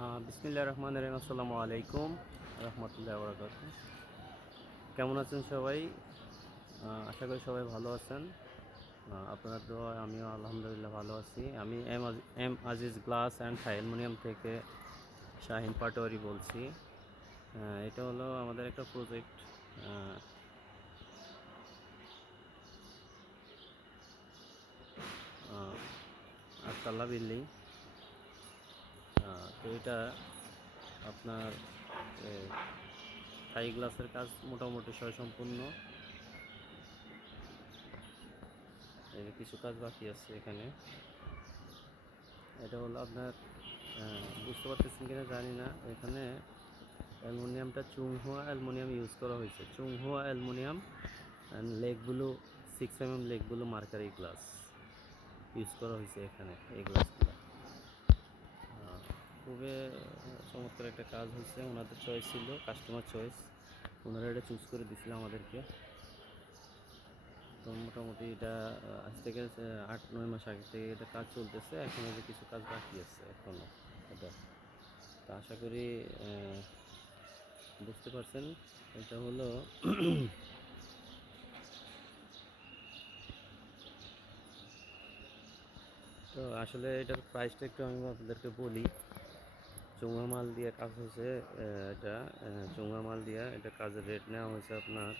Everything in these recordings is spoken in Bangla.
বিসমিল্লাহির রহমানির রহিম। আসসালামু আলাইকুম রহমতুল্লাহি ওয়া বারাকাতুহু। কেমন আছেন সবাই? আশা করি সবাই ভালো আছেন। আপনার দোয়ায় আমিও আলহামদুলিল্লাহ ভালো আছি। আমি M Aziz glass and aluminium থেকে শাহিন পাটোয়ারি বলছি। এটা হলো আমাদের একটা প্রজেক্ট, আটতলা বিল্ডিং। তো এটা আপনার থাই গ্লাসের কাজ মোটামুটি সম্পূর্ণ। এই যে কিছু কাজ বাকি আছে এখানে। এটা হলো আপনার বুঝতে পারতেছেন কিনা জানি না, এখানে অ্যালুমিনিয়ামটা চুংহুয়া অ্যালুমিনিয়াম ইউজ করা হয়েছে। চুংহুয়া অ্যালুমিনিয়াম লেগগুলো 6 mm লেগগুলো মার্কারি গ্লাস ইউজ করা হয়েছে এখানে। এই গ্লাসগুলো খুবই চমৎকার একটা কাজ হয়েছে। ওনাদের চয়েস ছিল, কাস্টমার চয়েস, ওনারা এটা চুজ করে দিয়েছিল আমাদেরকে। তো মোটামুটি এটা আজ থেকে 8-9 মাস আগে থেকে এটা কাজ চলতেছে। এখনও যে কিছু কাজ বাকি আছে এখনও এটা। তো আশা করি বুঝতে পারছেন। এটা হলো তো আসলে এটার প্রাইসটা একটু আমি আপনাদেরকে বলি। চুঙা মাল দিয়ে কাজ হয়েছে। এটা চুঙা মাল দিয়ে এটা কাজের রেট নেওয়া হয়েছে আপনার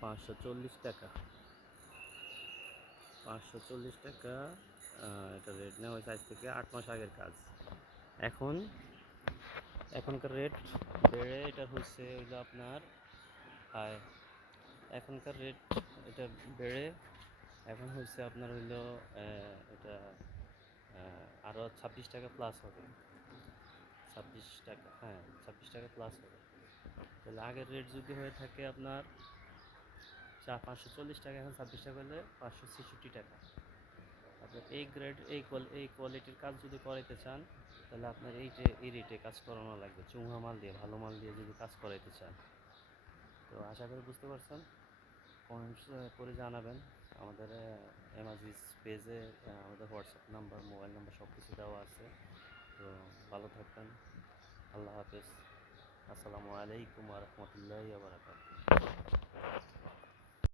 540 টাকা। 540 টাকা এটা রেট নেওয়া হয়েছে আজ থেকে 8 মাস আগের কাজ। এখনকার রেট বেড়ে এটা হচ্ছে হইলো আপনার এখনকার রেট এটা বেড়ে এখন হচ্ছে আপনার হইলো এটা আরও 26 টাকা প্লাস হবে। 26 টাকা, হ্যাঁ 26 টাকা প্লাস হবে। তাহলে আগের রেট যদি হয়ে থাকে আপনার 540 টাকা, এখন 26 টাকা হলে 566 টাকা। আপনার এই গ্রেড এই কোয়ালিটির কাজ যদি করাইতে চান, তাহলে আপনার এই রেটে কাজ করানো লাগবে। চুঙা মাল দিয়ে, ভালো মাল দিয়ে যদি কাজ করাইতে চান। তো আশা করি বুঝতে পারছেন। কমেন্টস করে জানাবেন। আমাদের এমআজিস পেজে আমাদের হোয়াটসঅ্যাপ নাম্বার, মোবাইল নাম্বার সব কিছু দেওয়া আছে। তো ভালো থাকবেন। আল্লাহ হাফেজ। আসসালামু আলাইকুম ওয়া রাহমাতুল্লাহি ওয়া বারাকাতুহু।